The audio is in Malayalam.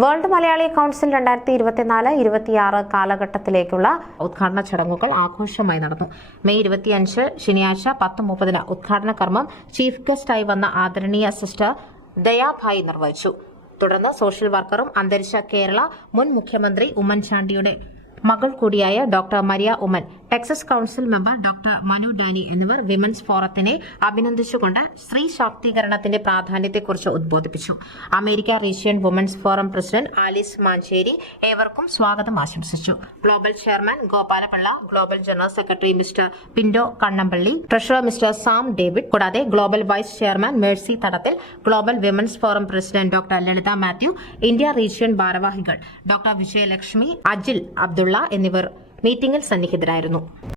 വേൾഡ് മലയാളി കൗൺസിൽ 2024-26 കാലഘട്ടത്തിലേക്കുള്ള ഉദ്ഘാടന ചടങ്ങുകൾ ആഘോഷമായി നടന്നു. മെയ് 25 ശനിയാഴ്ച 10:30 ഉദ്ഘാടന കർമ്മം ചീഫ് ഗസ്റ്റായി വന്ന ആദരണീയ സിസ്റ്റർ ദയാഭായി നിർവഹിച്ചു. തുടർന്ന് സോഷ്യൽ വർക്കറും അന്തരിച്ച കേരള മുൻ മുഖ്യമന്ത്രി ഉമ്മൻചാണ്ടിയുടെ മകൾ കൂടിയായ doctor Maria Oommen, Texas council member doctor Manu Dani എന്നിവർ വിമൻസ് ഫോറത്തിനെ അഭിനന്ദിച്ചുകൊണ്ട് സ്ത്രീ ശാക്തീകരണത്തിന്റെ പ്രാധാന്യത്തെക്കുറിച്ച് ഉദ്ബോധിപ്പിച്ചു. America region women's forum president Alice Mancheri ഏവർക്കും സ്വാഗതം ആശംസിച്ചു. Global chairman Gopala Pillai, global general secretary mister Pinto Kannampally, treasurer mister Sam David, കൂടാതെ ഗ്ലോബൽ വൈസ് ചെയർമാൻ മേഴ്സി തടത്തിൽ, global women's forum president doctor ലളിത മാത്യു, ഇന്ത്യ റീജിയൻ ഭാരവാഹികൾ ഡോക്ടർ വിജയലക്ഷ്മി, അജിൽ അബ്ദുള്ള എന്നിവർ മീറ്റിംഗിൽ സന്നിഹിതരായിരുന്നു.